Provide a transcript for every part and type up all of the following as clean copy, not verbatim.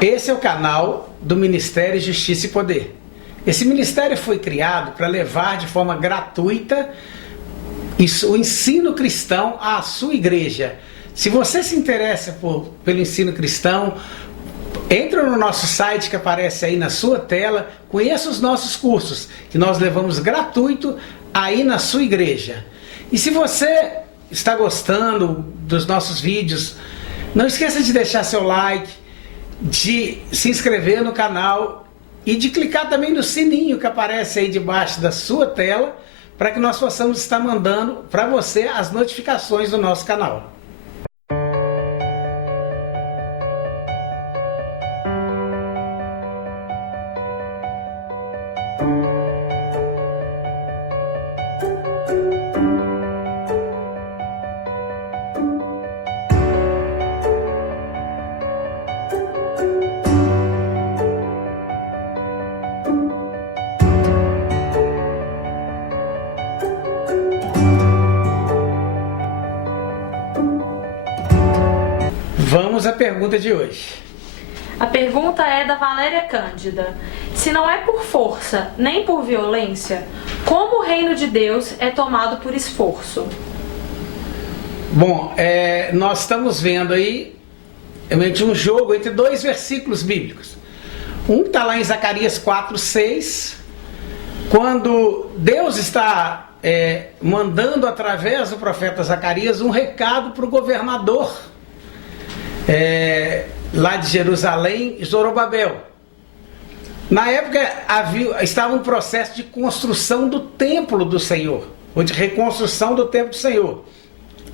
Esse é o canal do Ministério Justiça e Poder. Esse ministério foi criado para levar de forma gratuita o ensino cristão à sua igreja. Se você se interessa pelo ensino cristão, entra no nosso site que aparece aí na sua tela, conheça os nossos cursos, que nós levamos gratuito aí na sua igreja. E se você está gostando dos nossos vídeos, não esqueça de deixar seu like, de se inscrever no canal e de clicar também no sininho que aparece aí debaixo da sua tela, para que nós possamos estar mandando para você as notificações do nosso canal. Vamos à pergunta de hoje. A pergunta é da Valéria Cândida. Se não é por força nem por violência, como o reino de Deus é tomado por esforço? Bom, nós estamos vendo aí realmente um jogo entre dois versículos bíblicos. Um está lá em Zacarias 4:6, quando Deus está mandando através do profeta Zacarias um recado para o governador lá de Jerusalém, Zorobabel. Na época estava um processo de construção do templo do Senhor, ou de reconstrução do templo do Senhor.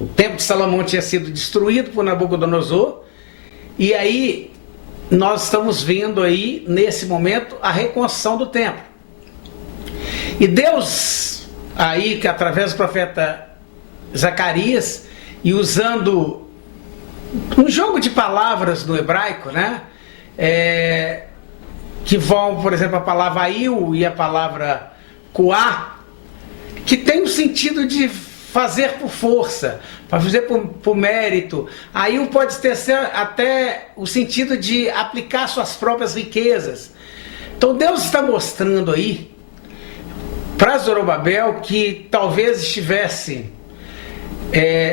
O templo de Salomão tinha sido destruído por Nabucodonosor, e aí nós estamos vendo aí, nesse momento, a reconstrução do templo. E Deus, aí que através do profeta Zacarias, e usando um jogo de palavras no hebraico, né? Que vão, por exemplo, a palavra ail e a palavra kuá, que tem o sentido de fazer por força, para fazer por mérito. Ail pode ter até o sentido de aplicar suas próprias riquezas. Então Deus está mostrando aí para Zorobabel, que talvez estivesse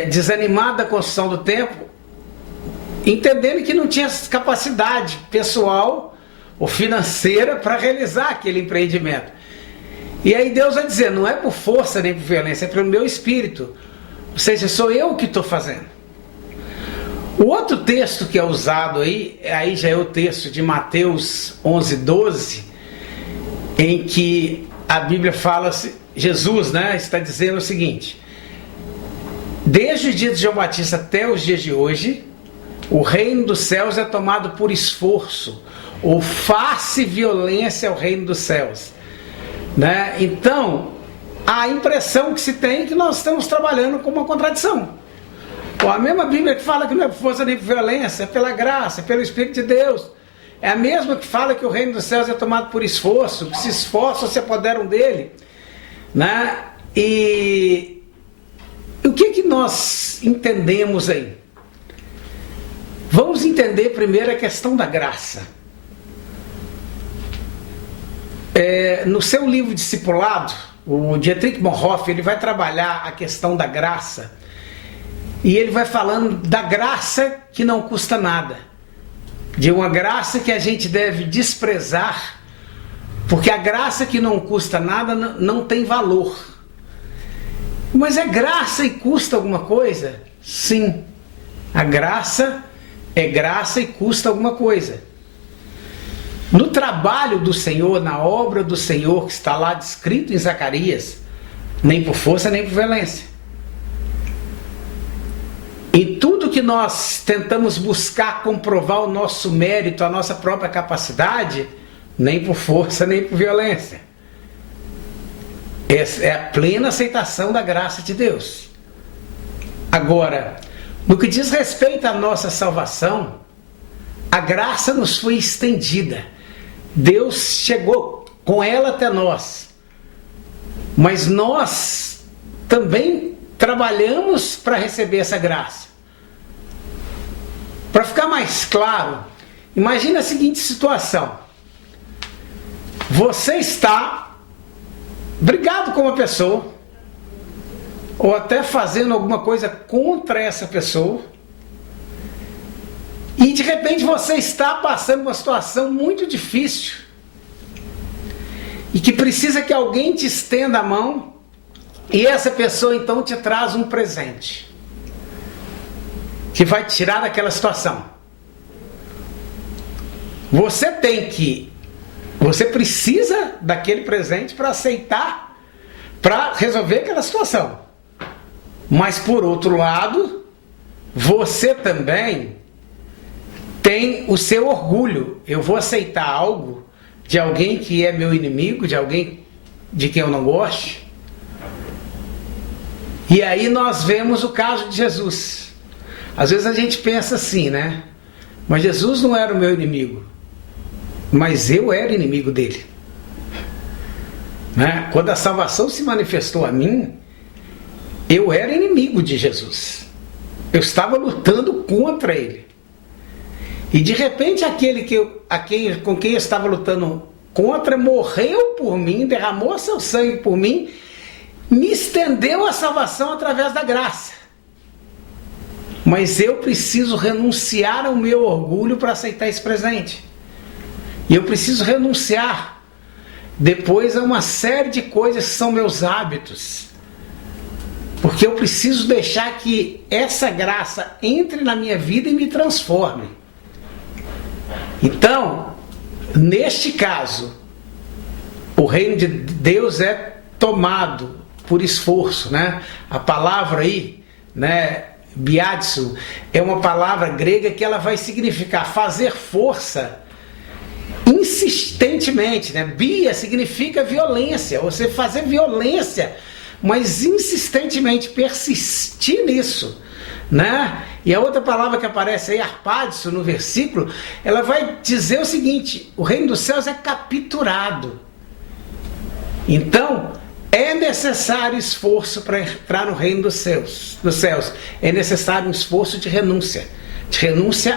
desanimado da construção do templo, entendendo que não tinha capacidade pessoal ou financeira para realizar aquele empreendimento. E aí Deus vai dizer, não é por força nem por violência, é pelo meu espírito. Ou seja, sou eu que estou fazendo. O outro texto que é usado aí já é o texto de Mateus 11:12, em que a Bíblia fala, Jesus, né, está dizendo o seguinte: desde o dia de João Batista até os dias de hoje, o reino dos céus é tomado por esforço, ou face violência ao reino dos céus. Né? Então, a impressão que se tem é que nós estamos trabalhando com uma contradição. A mesma Bíblia que fala que não é por força nem por violência, é pela graça, é pelo Espírito de Deus. É a mesma que fala que o reino dos céus é tomado por esforço, que se esforçam, se apoderam dele. Né? E o que nós entendemos aí? Vamos entender primeiro a questão da graça. No seu livro Discipulado, o Dietrich Bonhoeffer, ele vai trabalhar a questão da graça, e ele vai falando da graça que não custa nada, de uma graça que a gente deve desprezar, porque a graça que não custa nada não tem valor. Mas é graça e custa alguma coisa? Sim, a graça é graça e custa alguma coisa. No trabalho do Senhor, na obra do Senhor, que está lá descrito em Zacarias, nem por força nem por violência. Em tudo que nós tentamos buscar comprovar o nosso mérito, a nossa própria capacidade, nem por força nem por violência. Essa é a plena aceitação da graça de Deus. Agora, no que diz respeito à nossa salvação, a graça nos foi estendida. Deus chegou com ela até nós. Mas nós também trabalhamos para receber essa graça. Para ficar mais claro, Imagina a seguinte situação. Você está brigado com uma pessoa, ou até fazendo alguma coisa contra essa pessoa, e de repente você está passando uma situação muito difícil, e que precisa que alguém te estenda a mão, e essa pessoa então te traz um presente, que vai te tirar daquela situação. Você precisa daquele presente para aceitar, para resolver aquela situação. Mas por outro lado, você também tem o seu orgulho. Eu vou aceitar algo de alguém que é meu inimigo, de alguém de quem eu não gosto. E aí nós vemos o caso de Jesus. Às vezes a gente pensa assim, né? Mas Jesus não era o meu inimigo, mas eu era inimigo dele. Né? Quando a salvação se manifestou a mim, eu era inimigo de Jesus. Eu estava lutando contra ele. E de repente aquele com quem eu estava lutando contra morreu por mim, derramou seu sangue por mim, me estendeu a salvação através da graça. Mas eu preciso renunciar ao meu orgulho para aceitar esse presente. E eu preciso renunciar depois a uma série de coisas que são meus hábitos. Porque eu preciso deixar que essa graça entre na minha vida e me transforme. Então, neste caso, o reino de Deus é tomado por esforço, né? A palavra aí, né, biatsu, é uma palavra grega que ela vai significar fazer força insistentemente, né? Bia significa violência, você fazer violência, mas insistentemente, persistir nisso, né? E a outra palavra que aparece aí, arpadisso, no versículo, ela vai dizer o seguinte: o reino dos céus é capturado. Então, é necessário esforço para entrar no reino dos céus. É necessário um esforço de renúncia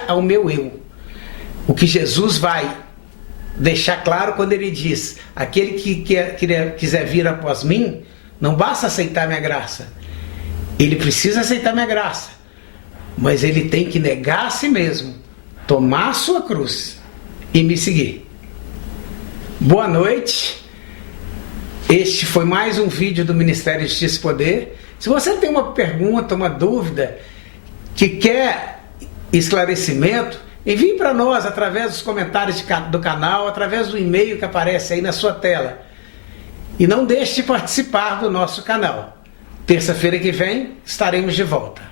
ao meu eu. O que Jesus vai deixar claro quando ele diz: aquele que quiser vir após mim, não basta aceitar minha graça. Ele precisa aceitar minha graça, mas ele tem que negar a si mesmo, tomar a sua cruz e me seguir. Boa noite. Este foi mais um vídeo do Ministério Justiça e Poder. Se você tem uma pergunta, uma dúvida, que quer esclarecimento, envie para nós através dos comentários do canal, através do e-mail que aparece aí na sua tela. E não deixe de participar do nosso canal. Terça-feira que vem estaremos de volta.